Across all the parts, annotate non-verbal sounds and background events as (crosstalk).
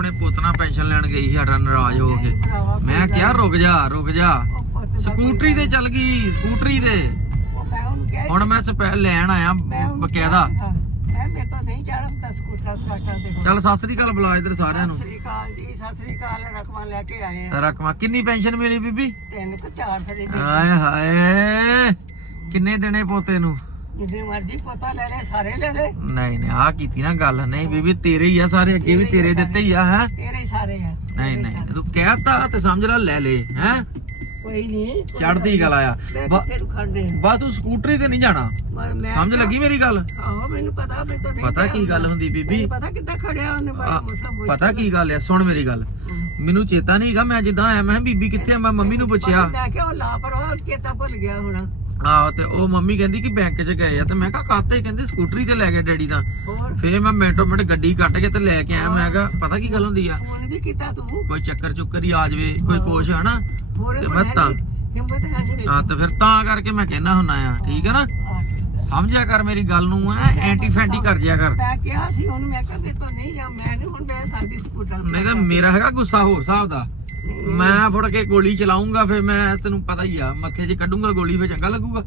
ਆਪਣੇ ਪੁੱਤ ਨਾਲ ਪੈਨਸ਼ਨ ਲੈਣ ਗਈ ਸੀ ਸਾਡਾ ਨਾਰਾਜ਼ ਹੋ ਕੇ। ਮੈਂ ਕਿਹਾ ਰੁਕ ਜਾ ਰੁਕ ਜਾ। ਸਕੂਟਰੀ ਤੇ ਚੱਲ ਗਈ ਸਕੂਟਰੀ ਤੇ। ਹੁਣ ਮੈਂ ਸਪੈ ਲੈਣ ਆਇਆ ਬਕਾਇਦਾ। ਮੇਰੇ ਤੋਂ ਨਹੀਂ ਚੜ੍ਹਦਾ ਸਕੂਟਰ ਸਵਾਟਾਂ ਤੇ ਚੱਲ ਸਤਿ ਸ੍ਰੀ ਅਕਾਲ ਬੁਲਾ ਇਧਰ ਸਾਰਿਆਂ ਨੂੰ। ਸਤਿ ਸ੍ਰੀ ਅਕਾਲ ਜੀ ਸਤਿ ਸ੍ਰੀ ਅਕਾਲ ਰਕਮਾਂ ਲੈ ਕੇ ਆਏ ਆ ਰਕਮਾ ਕਿੰਨੀ ਪੈਨਸ਼ਨ ਮਿਲੀ ਬੀਬੀ? ਤਿੰਨ ਕੁ ਚਾਰ ਫਰੇ ਹਾਏ ਹਾਏ। ਕਿੰਨੇ ਦੇਣੇ ਪੋਤੇ ਨੂੰ? ਜਿੰਨੇ ਮਰਜ਼ੀ ਪਤਾ ਲੈ ਲੈ ਸਾਰੇ ਲੈ ਲੈ। ਨਹੀਂ ਨਹੀਂ ਆ ਕੀਤੀ ਨਾ ਗੱਲ। ਨਹੀਂ ਬੀਬੀ ਤੇਰੇ ਹੀ ਆ ਸਾਰੇ ਅੱਗੇ ਵੀ ਤੇਰੇ ਦਿੱਤੇ ਹੀ ਆ ਹੈ? ਤੇਰੇ ਹੀ ਸਾਰੇ ਆ ਨਹੀਂ ਨਹੀਂ ਤੂੰ ਕਹਿਤਾ ਤੇ ਸਮਝ ਲੈ ਲੈ ਲੈ ਹੈ? ਕੋਈ ਨਹੀਂ ਚੜਦੀ ਗੱਲ ਮੈਂ ਬਾ- ਤੂੰ ਸਕੂਟਰੀ ਤੇ ਨਹੀਂ ਜਾਣਾ। ਮੈਂ ਸਮਝ ਲੱਗੀ ਮੇਰੀ ਗੱਲ? ਆਹੋ ਮੈਨੂੰ ਪਤਾ ਮੈਨੂੰ ਤਾਂ ਪਤਾ ਕੀ ਗੱਲ ਹੁੰਦੀ। ਬੀਬੀ? ਪਤਾ ਕਿੱਦਾਂ ਖੜਿਆ ਉਹਨੇ ਬੜਾ ਆ, ਮੁਸਾ ਮੁਸਾ ਪਤਾ ਕੀ ਗੱਲ ਆ ਸੁਣ ਮੇਰੀ ਗੱਲ। ਮੈਨੂੰ ਚੇਤਾ ਨਹੀਂਗਾ ਮੈਂ ਜਿੱਦਾਂ ਆਇਆ ਮੈਂ ਬੀਬੀ ਕਿੱਥੇ ਆ? ਮੈਂ ਮੰਮੀ ਨੂੰ ਪੁੱਛਿਆ। ਮੈਂ ਕਿਹਾ ਉਹ ਲਾਪਰਵਾਹ ਚੇਤਾ ਭੁੱਲ ਗਿਆ ਹੁਣ। ਆਹੋ ਤੇ ਉਹ ਮੰਮੀ ਕਹਿੰਦੀ ਕਿ ਬੈਂਕ 'ਚ ਗਏ ਆ ਤੇ ਮੈਂ ਕਿਹਾ ਕਾਤੇ ਕਹਿੰਦੇ ਸਕੂਟਰੀ ਤੇ ਲੈ ਗਏ ਡੈਡੀ ਦਾ। ਹੋਰ? ਫੇਰ ਮੈਂ ਮਿੰਟੋ ਮਿੰਟ ਗੱਡੀ ਕੱਟ ਕੇ ਤੇ ਲੈ ਕੇ ਆਇਆ ਮੈਂ ਕਿਹਾ ਪਤਾ ਕੀ ਗੱਲ ਹੁੰਦੀ ਆ? ਫੋਨ ਵੀ ਕੀਤਾ ਤੂੰ? ਕੋਈ ਚੱਕਰ ਚੁੱਕਰ ਹੀ ਆ ਜਾਵੇ ਕੋਈ ਕੁਛ ਹਨਾ ਹੋਰ ਤੇ ਮੈਂ ਤਾਂ ਹਿੰਮਤ ਹੈ ਨਹੀਂ। ਹਾਂ ਤੇ ਫਿਰ ਤਾਂ ਕਰਕੇ ਮੈਂ ਕਹਿਣਾ ਹੁੰਨਾ ਆ ਠੀਕ ਹੈ ਨਾ? ਸਮਝਿਆ ਕਰ ਮੇਰੀ ਗੱਲ ਨੂੰ ਐ ਐਂਟੀ ਫੈਂਟੀ ਕਰ ਜਿਆ ਕਰ। ਮੈਂ ਕਿਹਾ ਸੀ ਉਹਨੂੰ ਮੈਂ ਕਿਹਾ ਮੇਰੇ ਤੋਂ ਨਹੀਂ ਜਾ ਮੈਂ ਨਹੀਂ ਹੁਣ ਬੈ ਸਕਦੀ ਸਕੂਟਰ ਨਹੀਂ ਤਾਂ ਮੇਰਾ ਹੈਗਾ ਗੁੱਸਾ ਹੋਰ ਹਿਸਾਬ ਦਾ। ਮੈਂ ਫੜ ਕੇ ਗੋਲੀ ਚਲਾਉਂਗਾ ਫਿਰ ਮੈਂ ਤੈਨੂੰ ਪਤਾ ਹੀ ਆ ਮੱਥੇ 'ਚ ਕੱਢੂੰਗਾ ਗੋਲੀ ਫਿਰ ਚੰਗਾ ਲੱਗੂਗਾ।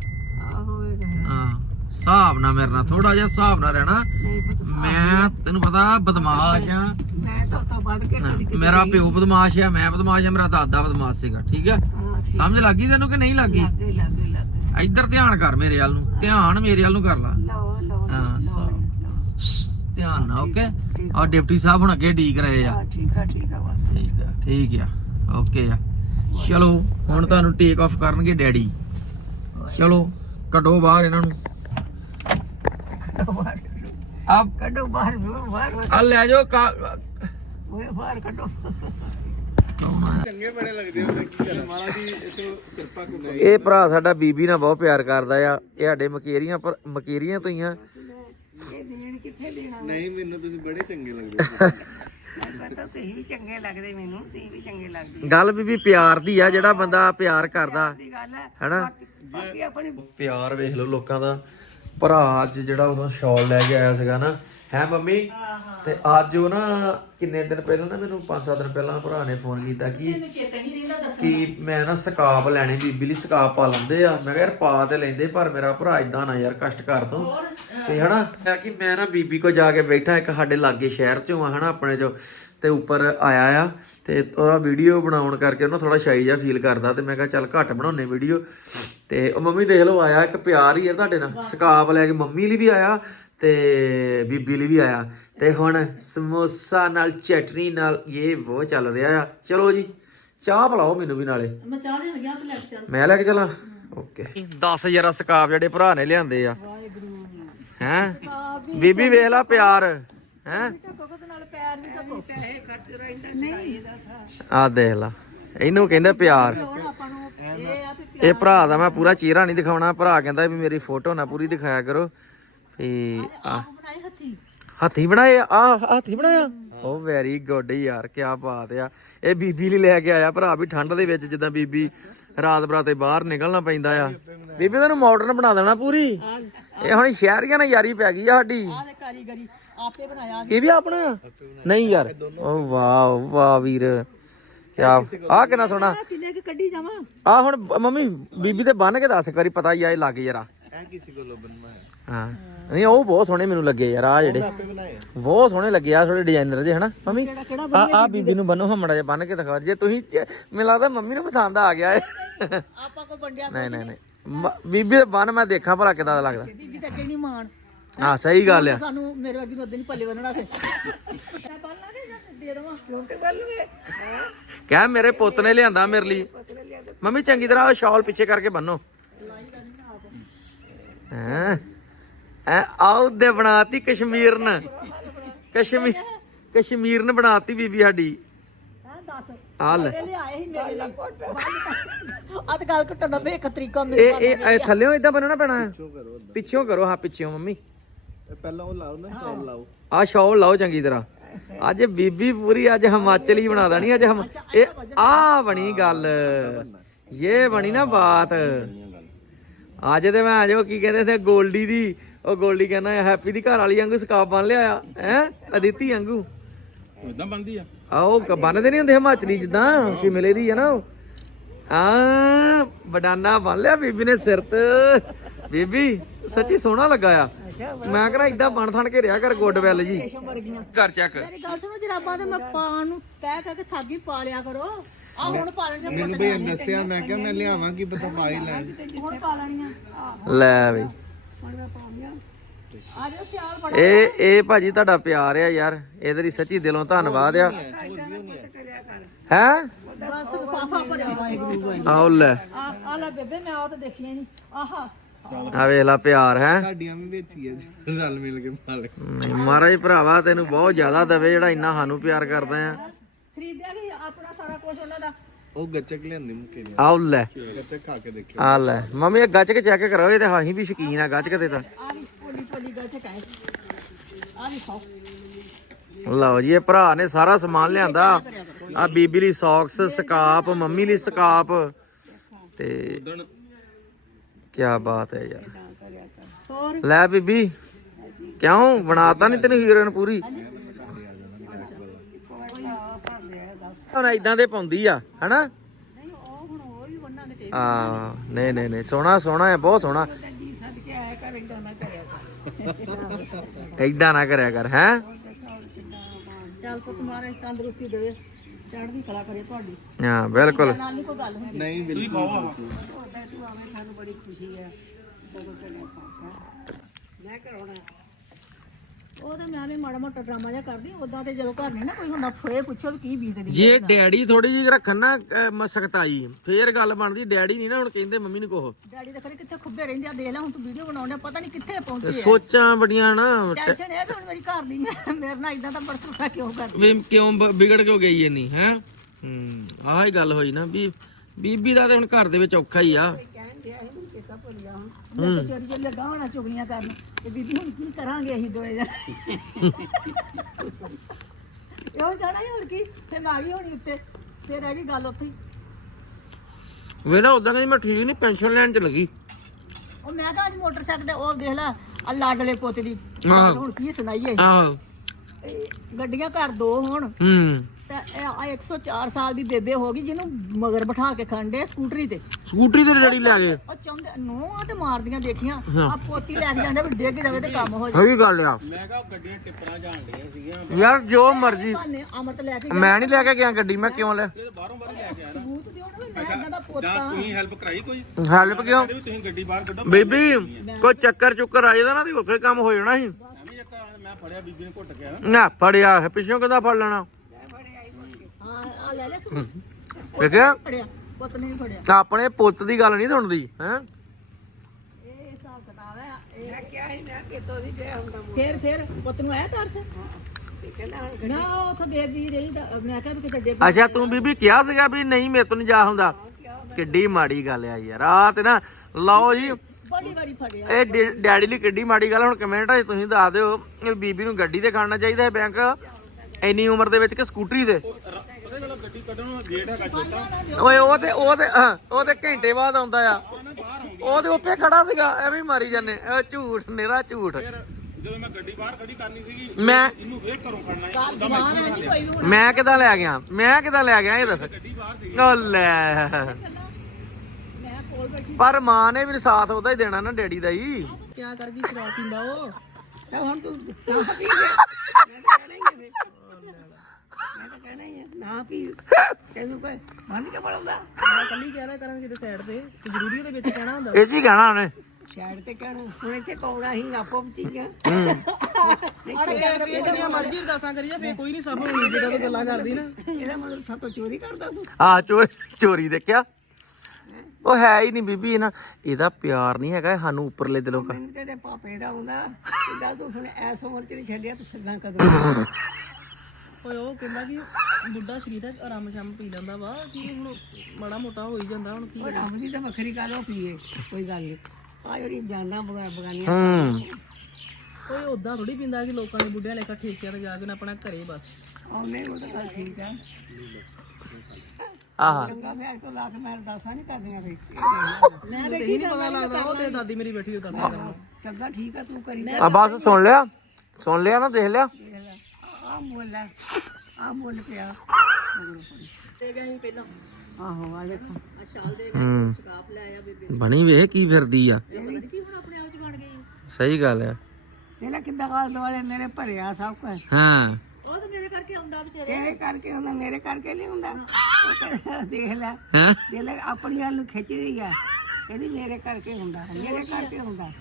ਆਹੋ ਇਹ ਤਾਂ ਹੈ। ਹਾਂ ਹਿਸਾਬ ਨਾਲ ਮੇਰੇ ਨਾਲ ਥੋੜਾ ਜਿਹਾ ਹਿਸਾਬ ਨਾਲ ਰਹਿਣਾ। ਨਹੀਂ ਪਤਾ ਸਾਹ- ਮੈਂ ਤੈਨੂੰ ਪਤਾ ਬਦਮਾਸ਼ ਆ। ਮੈਂ ਤਾਂ ਤਾਂ ਵੱਧ ਕੇ ਕਦੀ ਕਦੀ ਮੇਰਾ ਪਿਓ ਬਦਮਾਸ਼ ਆ ਮੈਂ ਬਦਮਾਸ਼ ਆ ਮੇਰਾ ਦਾਦਾ ਬਦਮਾਸ਼ ਸੀਗਾ ਠੀਕ ਆ? ਹਾਂ ਠੀਕ ਸਮਝ ਲੱਗੀ ਤੈਨੂੰ ਕਿ ਨਹੀਂ ਲੱਗੀ ਲੱਗੇ ਲੱਗੇ ਲੱਗੇ ਇੱਧਰ ਧਿਆਨ ਕਰ ਮੇਰੇ ਵੱਲ ਨੂੰ ਧਿਆਨ ਮੇਰੇ ਵੱਲ ਨੂੰ ਕਰ ਲਾ। ਲਓ ਲਓ ਹਾਂ, ਲਓ, ਸੋ- ਲਓ। ਧਿਆਨ ਨਾਲ ਓਕੇ? ਠੀਕ ਆ। ਡਿਪਟੀ ਸਾਹਿਬ ਹੁਣ ਅੱਗੇ ਡੀਕ ਰਹੇ ਆ। ਹਾਂ ਠੀਕ ਆ ਠੀਕ ਆ ਬਸ। ਠੀਕ ਆ ਠੀਕ ਆ। ਓਕੇ ਆ। ਚਲੋ ਹੁਣ ਤੁਹਾਨੂੰ ਟੇਕ ਆਫ ਕਰਨਗੇ ਡੈਡੀ। ਚਲੋ ਕੱਢੋ ਬਾਹਰ ਇਹਨਾਂ ਨੂੰ। ਆ ਕੱਢੋ ਬਾਹਰ ਬਾਹਰ ਆ ਲੈ ਜਾਓ ਕਾ- ਉਹ ਬਾਹਰ ਕੱਢੋ। ਇਹ ਭਰਾ ਸਾਡਾ ਬੀਬੀ ਨਾਲ ਬਹੁਤ ਪਿਆਰ ਕਰਦਾ ਆ। ਇਹ ਸਾਡੇ ਮਕੇਰੀਆਂ ਪਰ ਮਕੇਰੀਆਂ ਤੋਂ ਹੀ ਆ। ਇਹ ਦੇਣ ਕਿੱਥੇ ਦੇਣਾ ਨਹੀਂ ਮੈਨੂੰ ਤੁਸੀਂ ਬੜੇ ਚੰਗੇ ਲੱਗਦੇ (laughs) ਮੈਂ ਪਤਾ ਤੁਸੀਂ ਵੀ ਚੰਗੇ ਲੱਗਦੇ ਮੈਨੂੰ ਤੁਸੀਂ ਵੀ ਚੰਗੇ ਲੱਗਦੇ ਗੱਲ ਬੀਬੀ ਪਿਆਰ ਦੀ ਆ ਜਿਹੜਾ ਬੰਦਾ ਪਿਆਰ ਕਰਦਾ। ਦੀ ਗੱਲ ਹੈ ਹੈਨਾ? ਬਾਕੀ ਆਪਣੀ ਪਿਆਰ ਵੇਖ ਲਓ ਲੋਕਾਂ ਦਾ। ਭਰਾ ਅੱਜ ਜਿਹੜਾ ਉਦੋਂ ਸ਼ਾਲ ਲੈ ਕੇ ਆਇਆ ਸੀਗਾ ਨਾ ਹੈ ਮੰਮੀ? ਤੇ ਅੱਜ ਉਹ ਨਾ ਕਿੰਨੇ ਦਿਨ ਪਹਿਲਾਂ ਨਾ ਮੈਨੂੰ 5-7 ਦਿਨ ਪਹਿਲਾਂ ਭਰਾ ਨੇ ਫੋਨ ਕੀਤਾ ਕਿ ਕਿ ਮੈਂ ਨਾ ਸਕਾਪ ਲੈਣੇ ਬੀਬੀ ਲਈ ਸਕਾਪ ਪਾ ਲੈਂਦੇ ਆ। ਮੈਂ ਕਿਹਾ ਯਾਰ ਪਾ ਤੇ ਲੈਂਦੇ ਪਰ ਮੇਰਾ ਭਰਾ ਇਦਾਂ ਨਾ ਯਾਰ ਕਸ਼ਟ ਕਰ ਦੋ। ਤੇ ਹਨਾ? ਮੈਂ ਕਿ ਮੈਂ ਨਾ ਬੀਬੀ ਕੋ ਜਾ ਕੇ ਬੈਠਾ ਇੱਕ ਸਾਡੇ ਲਾਗੇ ਸ਼ਹਿਰ ਚੋਂ ਆ ਹਨਾ ਆਪਣੇ ਚੋਂ ਤੇ ਉੱਪਰ ਆਇਆ ਆ। ਤੇ ਉਹਦਾ ਵੀਡੀਓ ਬਣਾਉਣ ਕਰਕੇ ਉਹਨੂੰ ਥੋੜਾ ਸ਼ਾਈ ਜਿਹਾ ਫੀਲ ਕਰਦਾ ਤੇ ਮੈਂ ਕਿਹਾ ਚੱਲ ਘੱਟ ਬਣਾਉਨੇ ਵੀਡੀਓ। ਤੇ ਉਹ ਮੰਮੀ ਦੇਖ ਲਓ ਆਇਆ ਇੱਕ ਪਿਆਰ ਹੀ ਆ ਤੁਹਾਡੇ ਨਾਲ। ਸਕਾਪ ਲੈ ਕੇ ਮੰਮੀ ਲਈ ਵੀ ਆਇਆ। ਤੇ ਬੀਬੀ ਲਈ ਵੀ ਆਇਆ। ਤੇ ਹੁਣ ਸਮੋਸਾ ਨਾਲ ਚਟਨੀ ਨਾਲ ਇਹ ਉਹ ਚੱਲ ਰਿਹਾ ਆ। ਚਲੋ ਜੀ ਚਾਹ ਪਿਲਾਓ ਮੈਨੂੰ ਵੀ ਨਾਲੇ। ਮੈਂ ਚਾਹ ਲੈਣ ਗਿਆ ਤੇ ਲੈ ਕੇ ਚੱਲ। ਮੈਂ ਲੈ ਕੇ ਚਲਾਂ? ਓਕੇ। 10 ਜਰਾ ਸਕਾਪ ਜਿਹੜੇ ਭਰਾ ਨੇ ਲਿਆਂਦੇ ਆ। ਹੈ? ਬੀਬੀ ਵੇਖ ਲੈ ਪਿਆਰ। ਹੈ? ਆ ਦੇਖ ਲਾ। ਇਹਨੂੰ ਕਹਿੰਦੇ ਪਿਆਰ। ਇਹ ਭਰਾ ਦਾ ਮੈਂ ਪੂਰਾ ਚਿਹਰਾ ਨਹੀਂ ਦਿਖਾਉਣਾ। ਭਰਾ ਕਹਿੰਦਾ ਵੀ ਮੇਰੀ ਫੋਟੋ ਨਾ ਪੂਰੀ ਦਿਖਾਇਆ ਕਰੋ। ਵੀ ਆ ਬਣਾਏ ਹੱਥੀ? ਹੱਥੀ ਬਣਾਏ ਆ? ਆਹ ਹੱਥੀ ਬਣਾਇਆ? ਉਹ ਵੈਰੀ ਗੁੱਡ ਯਾਰ ਕੀ ਬਾਤ ਆ। ਇਹ ਬੀਬੀ ਲਈ ਲੈ ਕੇ ਆਇਆ ਭਰਾ ਵੀ ਠੰਡ ਦੇ ਵਿੱਚ ਜਿੱਦਾਂ ਬੀਬੀ ਰਾਤ ਬਰਾਤੇ ਬਾਹਰ ਨਿਕਲਣਾ ਪੈਂਦਾ ਆ। ਬੀਬੀ ਤੈਨੂੰ ਮਾਡਰਨ ਬਣਾ ਦੇਣਾ ਪੂਰੀ। ਇਹ ਹੁਣ ਸ਼ਹਿਰੀਆਂ ਨਾਲ ਯਾਰੀ ਪੈ ਗਈ ਆ ਸਾਡੀ। ਆਹ ਤੇ ਕਾਰੀਗਰੀ ਆਪੇ ਬਣਾਇਆ ਇਹ ਵੀ ਆਪਣਾ? ਨਹੀਂ ਯਾਰ। ਓ ਵਾਹ ਵਾਹ ਵੀਰ ਕਿਆ ਆ ਕਿੰਨਾ ਸੋਹਣਾ। ਕਿੰਨੇ ਕਿ ਕੱਢੀ ਜਾਵਾਂ? ਆ ਹੁਣ ਮੰਮੀ ਬੀਬੀ ਤੇ ਬੰਨ ਕੇ ਦੱਸ ਇੱਕ ਵਾਰੀ ਪਤਾ ਹੀ ਆ ਇਹ ਲੱਗ ਜਰਾ। ਕਿਸੇ ਕੋਲੋਂ ਹੈ। ਨਹੀਂ ਉਹ ਬਹੁਤ ਸੋਹਣੇ ਮੈਨੂੰ ਲੱਗੇ ਯਾਰ ਆ ਜਿਹੜੇ ਬਹੁਤ ਸੋਹਣੇ ਲੱਗੇ ਆ ਥੋੜੇ ਡਿਜ਼ਾਈਨਰ ਜੇ ਹਨਾ? ਮੰਮੀ ਆ ਆ ਬੀਬੀ ਨੂੰ ਬੰਨੋ ਹਮੜਾ ਜਿਹਾ ਬੰਨ ਕੇ ਦਿਖਾ ਜੇ ਤੁਸੀਂ ਮੈਨੂੰ ਲੱਗਦਾ ਮੰਮੀ ਨੂੰ ਪਸੰਦ ਆ ਗਿਆ ਆਪਾਂ ਕੋ ਬੰਡਿਆ ਨਹੀਂ ਨਹੀਂ ਨਹੀਂ। ਬੀਬੀ ਦੇ ਬੰਨ ਮੈਂ ਦੇਖਾਂ ਭਲਾ ਕਿਦਾਂ ਦਾ ਲੱਗਦਾ। ਬੀਬੀ ਤਾਂ ਨਹੀਂ ਮਾਣ। ਹਾਂ ਸਹੀ ਗੱਲ ਆ। ਸਾਨੂੰ ਮੇਰੇ ਵਰਗੀ ਨੂੰ ਅੱਧੇ ਨਹੀਂ ਪੱਲੇ ਬੰਨਣਾ ਫੇ ਕਹਿ ਮੇਰੇ ਪੁੱਤ ਨੇ ਲਿਆਂਦਾ ਮੇਰੇ ਲਈ। ਮੰਮੀ ਚੰਗੀ ਤਰ੍ਹਾਂ ਉਹ ਸ਼ਾਲ ਪਿੱਛੇ ਕਰਕੇ ਬੰਨੋ ਹਾਂ? ਐ ਆਉ ਦੇ ਬਣਾਤੀ ਕਸ਼ਮੀਰਨ ਕਸ਼ਮੀਰ ਕਸ਼ਮੀਰਨ ਬਣਾਤੀ ਬੀਬੀ ਸਾਡੀ। ਹਾਂ ਦੱਸ। ਆ ਲੈ। ਇਹ ਆਏ ਸੀ ਮੇਰੇ ਲਈ। ਆ ਤੇ ਗੱਲ ਘਟਣ ਦਾ ਵੀ ਇੱਕ ਤਰੀਕਾ ਇਹ ਇਹ ਇਹ ਥੱਲੇੋਂ ਇਦਾਂ ਬੰਨਣਾ ਪੈਣਾ। ਹੈ ਪਿੱਛੋਂ ਕਰੋ ਹਾਂ ਪਿੱਛੋਂ ਮੰਮੀ। ਇਹ ਪਹਿਲਾਂ ਉਹ ਲਾਓ ਨਾ ਸ਼ਾਲ ਲਾਓ। ਆ ਸ਼ਾਲ ਲਾਓ ਚੰਗੀ ਤਰ੍ਹਾਂ। ਅੱਜ ਬੀਬੀ ਪੂਰੀ ਅੱਜ ਹਿਮਾਚਲੀ ਬਣਾ ਦੇਣੀ ਅੱਜ ਹਮ ਇਹ ਆ ਬਣੀ ਗੱਲ। ਇਹ ਬਣੀ ਨਾ ਬਾਤ। ਅੱਜ ਤੇ ਮੈਂ ਜੋ ਕੀ ਕਹਿੰਦੇ ਤੇ ਗੋਲਡੀ ਦੀ ਉਹ ਗੋਲਡੀ ਕਹਿੰਦਾ ਹੈਪੀ ਦੀ ਘਰ ਵਾਲੀ ਵਾਂਗੂ ਸਕਾਪ ਬਣ ਲਿਆ ਹੈ? ਅਦਿੱਤੀ ਵਾਂਗੂ। ਇਦਾਂ ਬੰਦੀ ਆ। ਆਓ ਕ- ਬੰਨਦੇ ਨਹੀਂ ਹੁੰਦੇ ਹਿਮਾਚਲੀ ਜਿੱਦਾਂ ਸ਼ਿਮਲੇ ਦੀ ਹੈ ਨਾ ਉਹ। ਆ ਬਡਾਨਾ ਬੰਨ ਲਿਆ ਬੀਬੀ ਨੇ ਸਿਰ ਤੇ। ਬੀਬੀ ਸੱਚੀ ਸੋਹਣਾ ਲੱਗਾ ਆ। ਮੈਂ ਕਹਿੰਦਾ ਇਦਾਂ ਬਣ ਥਣ ਕੇ ਰਿਆ ਕਰ ਗੁੱਡਵੈਲ ਜੀ। ਘਰ ਚੱਕ। ਮੇਰੀ ਗੱਲ ਸੁਣੋ ਜਰਾਬਾਂ ਤੇ ਮੈਂ ਪਾਣ ਨੂੰ ਕਹਿ ਕਹਿ ਕੇ ਥੱਕ ਗਈ ਪਾ ਲਿਆ ਕਰੋ। ਆ ਹੁਣ ਪਾ ਲੈਣੀਆਂ ਮੈਨੂੰ ਭਈਆ ਦੱਸਿਆ ਮੈਂ ਕਿਹਾ ਮੈਂ ਲਿਆਵਾਂ ਕੀ ਪਤਾ ਪਾ ਹੀ ਲੈਣ। ਹੁਣ ਪਾ ਲੈਣੀਆਂ। ਆ ਲੈ ਬਈ। ਹੁਣ ਮੈਂ ਪਾਉਂਗਾ ਆ ਜਾ ਸਿਆਲ ਬੜਾ ਇਹ ਇਹ ਭਾਜੀ ਤੁਹਾਡਾ ਪਿਆਰ ਆ ਯਾਰ। ਇਹਦੇ ਲਈ ਸੱਚੀ ਦਿਲੋਂ ਧੰਨਵਾਦ ਆ। ਹੈ? ਬਸ ਫਾਫਾ ਭਰਿਆ ਵਾਹਿਗੁਰੂ ਆਓ ਲੈ। ਆ ਆ ਲੈ ਬੇਬੇ ਮੈਂ ਆ ਤਾਂ ਦੇਖੀਆਂ ਨਹੀਂ। ਆਹਾ। ਆ ਵੇਖ ਲਾ ਪਿਆਰ ਹੈ? ਸਾਡੀਆਂ ਵੀ ਵਿੱਚ ਹੀ ਆ ਜੀ, ਰਲ ਮਿਲ ਕੇ ਮਾਲਕ। ਨਹੀਂ, ਮਹਾਰਾਜ ਭਰਾਵਾ ਤੈਨੂੰ ਬਹੁਤ ਜ਼ਿਆਦਾ ਦਵੇ ਜਿਹੜਾ ਇੰਨਾ ਸਾਨੂੰ ਪਿਆਰ ਕਰਦਾ ਆ। ਖਰੀਦਿਆ ਕਿ ਆਪਣਾ ਸਾਰਾ ਕੁਝ ਉਹਨਾਂ ਦਾ। ਉਹ ਗੱਚਕ ਲਿਆਂਦੀ ਮੁੱਕੇ ਨੇ ਆਓ ਲੈ। ਗੱਚਕ ਖਾ ਕੇ ਦੇਖਿਓ। ਆ ਲੈ। ਮੰਮੀ ਇਹ ਗੱਚ ਕੇ ਚੈੱਕ ਕਰੋ ਇਹ ਤੇ ਅਸੀਂ ਵੀ ਸ਼ਕੀਨ ਆ ਗੱਚ ਕੇ ਤੇ ਤਾਂ। ਆ ਵੀ ਪੋਲੀ ਪੋਲੀ ਗੱਲ ਚ ਕਾਇ ਆ ਵੀ ਖਾਓ ਲਓ ਜੀ ਇਹ ਭਰਾ ਨੇ ਸਾਰਾ ਸਮਾਨ ਲਿਆਂਦਾ। ਆ ਬੀਬੀ ਲਈ ਸੌਕਸ ਸਕਾਪ ਮੰਮੀ ਲਈ ਸਕਾਪ ਤੇ ਕੀ ਬਾਤ ਹੈ ਯਾਰ। ਲੈ ਬੀਬੀ ਕਿਉਂ? ਬਣਾਤਾ ਨਹੀਂ ਤੈਨੂੰ ਹੀਰੋਇਨ ਪੂਰੀ? ਹੁਣ ਇਦਾਂ ਦੇ ਪਾਉਂਦੀ ਆ ਹਨਾ? ਨਹੀਂ ਉਹ ਹੁਣ ਉਹ ਵੀ ਉਹਨਾਂ ਨੇ ਆ ਨਹੀਂ ਨਹੀਂ ਨਹੀਂ ਸੋਹਣਾ ਸੋਹਣਾ ਹੈ ਬਹੁਤ ਸੋਹਣਾ। ਜੀ ਸੱਦ ਕੇ ਆਇਆ ਕਰ ਇੰਦਾ ਨਾ ਕਰਿਆ ਕਰ। ਇਦਾਂ ਨਾ ਕਰਿਆ ਕਰ ਹੈ? ਚੱਲ ਪੁੱਤ ਮਾਰੇ ਤੰਦਰੁਸਤੀ ਦੇਵੇ ਚੜ੍ਹਦੀ ਕਲਾ ਕਰੇ ਤੁਹਾਡੀ। ਹਾਂ ਬਿਲਕੁਲ। ਨਾਲ ਨਹੀਂ ਕੋਈ ਗੱਲ ਹੁੰਦੀ। ਨਹੀਂ ਬਿਲਕੁਲ। ਤੁਹਾਡਾ ਤੂੰ ਆਵੇਂ ਸਾਨੂੰ ਬੜੀ ਖੁਸ਼ੀ ਹੈ। ਬਹੁਤ ਕਰਿਆ ਪਾਪਾ ਮੈਂ ਕਰਾਉਣਾ ਉਹ ਤਾਂ ਮੈਂ ਵੀ ਮਾੜਾ ਮੋਟਾ ਡਰਾਮਾ ਜਿਹਾ ਕਰਦੀ ਉਦਾਂ ਤੇ ਜਦੋਂ ਘਰ ਨਹੀਂ ਨਾ ਕੋਈ ਹੁੰਦਾ ਫੇ ਪੁੱਛੋ ਵੀ ਕੀ ਬੀਤਦੀ ਹੈ। ਜੇ ਡੈਡੀ ਥੋੜੀ ਜਿਹੀ ਰੱਖਣ ਨਾ ਮਸਕਤਾਈ ਫੇਰ ਗੱਲ ਬਣਦੀ ਡੈਡੀ ਨਹੀਂ ਨਾ ਹੁਣ ਕਹਿੰਦੇ ਮੰਮੀ ਨੂੰ ਕੋਹ ਡੈਡੀ ਤਾਂ ਖਰੇ ਕਿੱਥੇ ਖੁੱਬੇ ਰਹਿੰਦੇ ਆ ਦੇਖ ਲੈ ਹੁਣ ਤੂੰ ਵੀਡੀਓ ਬਣਾਉਂਦਾ ਪਤਾ ਨਹੀਂ ਕਿੱਥੇ ਪਹੁੰਚੇ ਆ। ਸੋਚਾਂ ਬੜੀਆਂ ਨਾ ਟੈਨਸ਼ਨ ਕਿ ਹੁਣ ਮੇਰੀ ਘਰ ਦੀ ਮੈਂ- ਮੇਰੇ ਨਾਲ ਇਦਾਂ ਦਾ ਬਰਤਨ ਕਿਉਂ ਕਰਦੀ ਵੀ ਕਿਉਂ ਬ- ਵਿਗੜ ਕਿਉਂ ਗਈ ਇਹ ਨਹੀਂ ਹੈ? ਹੂੰ ਆਹ ਹੀ ਗੱਲ ਹੋਈ ਨਾ ਵੀ ਬੀਬੀ ਦਾ ਤੇ ਹੁਣ ਘਰ ਦੇ ਵਿੱਚ ਔਖਾ ਹੀ ਆ। ਕਹਿਣ ਚੇਤਾ ਭੁੱਲ ਗਿਆ ਹੁਣ। ਮੈਂ ਤਾਂ ਚੋਰੀ ਚੋਰੀ ਲੱਗਾ ਹੋਣਾ ਚੁਗਲੀਆਂ ਕਰਨ। ਤੇ ਬੀਬੀ ਹੁਣ ਕੀ ਕਰਾਂਗੇ ਅਸੀਂ ਦੋਏ ਜਣੇ? ਇਹੋ ਜਾਣਾ ਹੀ ਹੁਣ ਕੀ? ਫਿਰ ਮੈਂ ਆ ਗਈ ਹੋਣੀ ਉੱਤੇ। ਫਿਰ ਰਹਿ ਗਈ ਗੱਲ ਉੱਥੇ ਹੀ। ਵੇਲਾ ਉਦਾਂ ਕਹਿੰਦੀ ਮੈਂ ਠੀਕ ਨਹੀਂ ਪੈਨਸ਼ਨ ਲੈਣ ਚ ਲੱਗੀ ਉਹ ਮੈਂ ਕਿਹਾ ਅੱਜ ਮੋਟਰਸਾਈਕਲ ਤੇ ਉਹ ਦੇਖ ਲੈ ਆ ਲਾਡਲੇ ਪੁੱਤ ਦੀ। ਆਹ। ਹੁਣ ਕੀ ਸੁਣਾਈਏ ਆਹੋ। ਇਹ ਗੱਡੀਆਂ ਘਰ ਦੋ ਹੋਣ। ਹੂੰ। ਆ 104 ਸਾਲ ਦੀ ਬੇਬੇ ਹੋ ਗਈ ਜਿਹਨੂੰ ਮਗਰ ਬਿਠਾ ਕੇ ਖੰਡੇ ਸਕੂਟਰੀ ਤੇ। ਸਕੂਟਰੀ ਤੇ ਡੈਡੀ ਲੈ ਗਏ। ਉਹ ਚਾਹੁੰਦੇ ਨੂੰਹਾਂ ਤੇ ਮਾਰਦੀਆਂ ਦੇਖੀਆਂ ਆ ਪੋਤੀ ਲੈ ਕੇ ਜਾਂਦੇ ਵੀ ਡਿੱਗ ਜਾਵੇ ਤੇ ਕੰਮ ਹੋ ਜਾਵੇ। ਸਹੀ ਗੱਲ ਆ। ਮੈਂ ਕਿਹਾ ਗੱਡੀਆਂ ਟਿੱਪਰਾਂ ਜਾਣ ਡੀਆਂ ਸੀਗੀਆਂ। ਯਾਰ ਜੋ ਮਰਜ਼ੀ। ਭਾਨੇ ਅਮਰਤ ਲੈ ਕੇ ਮੈਂ ਨਹੀਂ ਲੈ ਕੇ ਗਿਆ ਗੱਡੀ ਮੈਂ ਕਿਉਂ ਲੈ? ਇਹ ਬਾਹਰੋਂ ਬਾਹਰ ਲੈ ਕੇ ਆਇਆ ਸਬੂਤ ਦਿਓ ਨਾ ਵੀ ਮੈਂ ਇਹਨਾਂ ਦਾ ਪੋਤਾ। ਤੁਸੀਂ ਹੈਲਪ ਕਰਾਈ ਕੋਈ? ਹੈਲਪ ਕਿਉਂ? ਵੀ ਤੁਸੀਂ ਗੱਡੀ ਬਾਹਰ ਕੱਢੋ ਬੀਬੀ ਕੋਈ ਚੱਕਰ ਚੁੱਕਰ ਆ ਜਾਂਦਾ ਨਾ ਤੇ ਉੱਥੇ ਕੰਮ ਹੋ ਜਾਣਾ ਸੀ। ਐਵੇਂ ਇੱਕ ਮੈਂ ਫੜਿਆ ਬੀਬੀ ਨੇ ਘੁੱਟ ਕੇ ਨਾ। ਨਾ ਫੜਿਆ ਪਿੱਛੋਂ ਕਿਦਾਂ ਫੜ ਲੈਣਾ? ਲੈ ਲੈ ਸਬੂਤ ਦੇਖਿਆ ਫੜਿਆ ਪੁੱਤ ਨੇ ਨਹੀਂ ਫੜਿਆ। ਆਪਣੇ ਪੁੱਤ ਦੀ ਗੱਲ ਨਹੀਂ ਸੁਣਦੀ ਹੈ? ਇਹ ਹਿਸਾਬ ਕਿਤਾਬ ਹੈ ਇਹ ਮੈਂ ਕਿਹਾ ਸੀ ਮੈਂ ਕਿਤੋਂ ਦੀ ਦੇ ਹੁੰਦਾ ਫੇਰ ਫੇਰ ਪੁੱਤ ਨੂੰ ਆਇਆ ਤਰਸ? ਨਾ ਉੱਥੇ ਦੇ ਦੀ ਰਹੀ ਤਾਂ ਮੈਂ ਕਿਹਾ ਵੀ ਕਿਤੇ ਡਿੱਗ ਅੱਛਾ ਤੂੰ ਬੀਬੀ ਕਿਹਾ ਸੀਗਾ ਵੀ ਨਹੀਂ ਮੇਰੇ ਤੋਂ ਨਹੀਂ ਜਾ ਹੁੰਦਾ? ਕਿੱਡੀ ਮਾੜੀ ਗੱਲ ਆ ਯਾਰ ਆ ਤੇ ਨਾ ਲਓ ਜੀ। ਬੜੀ ਵਾਰੀ ਫੜਿਆ। ਇਹ ਡੇ- ਡੈਡੀ ਲਈ ਕਿੱਡੀ ਮਾੜੀ ਗੱਲ ਹੁਣ ਕਮੈਂਟਾਂ 'ਚ ਤੁਸੀਂ ਦੱਸ ਦਿਓ ਕਿ ਬੀਬੀ ਨੂੰ ਗੱਡੀ ਤੇ ਖੜਨਾ ਚਾਹੀਦਾ ਹੈ ਬੈਂਕ? ਇੰਨੀ ਉਮਰ ਦੇ ਵਿੱਚ ਕਿ ਸਕੂਟਰੀ ਤੇ? ਉਹਦੇ ਨਾਲ ਗੱਡੀ ਕੱਢਣ ਨੂੰ ਗੇਟ ਹੈਗਾ ਛੋਟਾ। ਓਏ ਉਹ ਤੇ ਉਹ ਤੇ ਹਾਂ, ਉਹ ਤੇ ਘੰਟੇ ਬਾਅਦ ਆਉਂਦਾ ਆ। ਉਹ ਤੇ ਉੱਥੇ ਖੜਾ ਸੀਗਾ ਐਵੇਂ ਹੀ ਮਾਰੀ ਜਾਂਦੇ। ਇਹ ਝੂਠ ਨਿਹਰਾ ਝੂਠ। ਜਦੋਂ ਮੈਂ ਗੱਡੀ ਬਾਹਰ ਖੜੀ ਕਰਨੀ ਸੀਗੀ ਮੈਂ ਇਹਨੂੰ ਫੇਰ ਘਰੋਂ ਖੜਨਾ ਹੈ ਕੱਲ ਜਵਾਨ ਹੈ ਨਹੀਂ ਕੋਈ ਵੀ ਹੁਣ ਮੈਂ ਕਿਦਾਂ ਲੈ ਗਿਆ? ਮੈਂ ਕਿਦਾਂ ਲੈ ਗਿਆ ਇਹ ਦੱਸ। ਗੱਡੀ ਬਾਹਰ ਸੀ ਓ ਲੈ। ਮੈਂ ਕੋਲ ਬੈਠੀ। ਪਰ ਮਾਂ ਨੇ ਵੀ ਸਾਥ ਉਹਦਾ ਹੀ ਦੇਣਾ ਨਾ ਡੈਡੀ ਦਾ ਹੀ। ਕਿਆ ਕਰ ਗਈ ਸ਼ਰਾਬ ਪੀਂਦਾ ਉਹ? ਤਾਂ ਹੁਣ ਤੂੰ ਪੀ (laughs) ਮੈਂ ਤਾਂ ਕਹਿਣਾ ਹੀ ਨਾ ਪੀ ਤੈਨੂੰ ਕੋਈ ਮੰਨ ਕੇ ਬੋਲਦਾ ਮੈਂ ਕੱਲੀ ਕਹਿਣਾ ਕਰਾਂਗੇ ਕਿਤੇ ਸਾਈਡ ਤੇ ਤੇ ਜ਼ਰੂਰੀ ਉਹਦੇ ਵਿੱਚ ਕਹਿਣਾ ਹੁੰਦਾ। ਇਹ ਜੀ ਕਹਿਣਾ ਉਹਨੇ। ਸਾਈਡ ਤੇ ਕਹਿਣਾ ਹੁਣ ਇੱਥੇ ਕੌਣਾ ਹੀ ਆਪੋ ਵਿਚੀਆਂ ਹੂੰ। ਅਰੇ ਫੇਰ ਜਿਹੜੀਆਂ ਮਰਜ਼ੀ ਅਰਦਾਸਾਂ ਕਰੀਏ ਫੇਰ ਕੋਈ ਨਹੀਂ ਸਾਹਮਣੇ ਜਿਹੜਾ ਤੂੰ ਗੱਲਾਂ ਕਰਦੀ ਨਾ। ਇਹਦਾ ਮਤਲਬ ਸਾਤੋਂ ਚੋਰੀ ਕਰਦਾ ਤੂੰ। ਆ ਚੋਰੀ ਚੋਰੀ ਦੇਖਿਆ? ਉਹ ਹੈ ਹੀ ਨਹੀਂ ਬੀਬੀ ਇਹਨਾਂ। ਇਹਦਾ ਪਿਆਰ ਨਹੀਂ ਹੈਗਾ ਇਹ ਸਾਨੂੰ ਉੱਪਰਲੇ ਦਿਲੋਂ ਕਰ ਮੈਨੂੰ ਤੇਰੇ ਪਾਪੇ ਦਾ ਹੁੰਦਾ ਕਿੱਦਾਂ ਤੂੰ ਹੁਣ ਐਸ ਉਮਰ ਚ ਨਹੀਂ ਛੱਡਿਆ ਤੂੰ ਛੱਡਾਂ ਕਦੋਂ ਓਏ ਉਹ ਕਹਿੰਦਾ ਕਿ ਬੁੱਢਾ ਸ਼ਰੀਰ ਹੈ ਆਰਾਮ ਸ਼ਾਮ ਪੀ ਲੈਂਦਾ ਵਾ ਕੀ ਹੁਣ ਮਾੜਾ ਮੋਟਾ ਹੋ ਹੀ ਜਾਂਦਾ ਹੁਣ ਕੀ ਉਹ ਰੱਬ ਦੀ ਤਾਂ ਵੱਖਰੀ ਗੱਲ ਉਹ ਪੀਏ ਕੋਈ ਗੱਲ ਨਹੀਂ ਆ ਜਿਹੜੀ ਜਾਨਾਂ ਬਗਾ ਬਗਾਨੀਆਂ ਹੂੰ। ਓਏ ਉਦਾਂ ਥੋੜੀ ਪੀਂਦਾ ਕਿ ਲੋਕਾਂ ਨੇ ਬੁੱਢਿਆਂ ਲੇਖਾ ਠੇਕਿਆਂ ਤੇ ਜਾ ਕੇ ਨਾ ਆਪਣਾ ਘਰੇ ਬਸ। ਆਉਨੇ ਉਹ ਤਾਂ ਗੱਲ ਠੀਕ ਆ। ਆਹ। ਚੰਗਾ ਫਿਰ ਤੋਂ ਲੱਖ ਮੈਂ ਅਰਦਾਸਾਂ ਨਹੀਂ ਕਰਦੀਆਂ ਫੇ ਮੈਂ ਤੇ ਹੀ ਨਹੀਂ ਪਤਾ ਲੱਗਦਾ ਉਹ ਤੇ ਦਾਦੀ ਮੇਰੀ ਬੈਠੀ ਦੱਸਾਂ ਕਰਨਾ ਚੰਗਾ ਠੀਕ ਆ ਤੂੰ ਕਰੀ ਆ ਬਸ ਸੁਣ ਲਿਆ? ਸੁਣ ਲਿਆ ਨਾ ਦੇਖ ਲਿਆ? ਆ ਮੋਲਾ ਆ ਮੁੱਲ ਪਿਆ। ਤੇ ਗਏ ਪਹਿਲਾਂ। ਆਹੋ ਆ ਦੇਖੋ। ਆ ਸ਼ਾਲ ਦੇ ਹੂੰ। ਸਕਾਪ ਲੈ ਆਇਆ ਬੇਬੇ ਬਣੀ ਵੇਖ ਕੀ ਫਿਰਦੀ ਆ। ਇਹ ਪਤਾ ਸੀ ਹੁਣ ਆਪਣੇ ਆਪ ਚ ਬਣ ਗਈ। ਸਹੀ ਗੱਲ ਆ। ਇਹਲਾ ਕਿੱਦਾਂ ਕਾਲ ਦੁਆਲੇ ਮੇਰੇ ਭਰਿਆ ਸਭ ਕੁਝ ਹਾਂ। ਉਹ ਤਾਂ ਮੇਰੇ ਕਰਕੇ ਆਉਂਦਾ ਵਿਚਾਰੇ। ਤੇਰੇ ਕਰਕੇ ਹੁੰਦਾ ਮੇਰੇ ਕਰਕੇ ਨਹੀਂ ਹੁੰਦਾ ਦੇਖ ਲੈ। ਹੈ? ਦੇਖ ਲੈ ਆਪਣੀ ਗੱਲ ਨੂੰ ਖਿੱਚਦੀ ਆ। ਇਹਦੀ ਮੇਰੇ ਕਰਕੇ ਹੁੰਦਾ ਮੇਰੇ ਕਰਕੇ ਹੁੰਦਾ।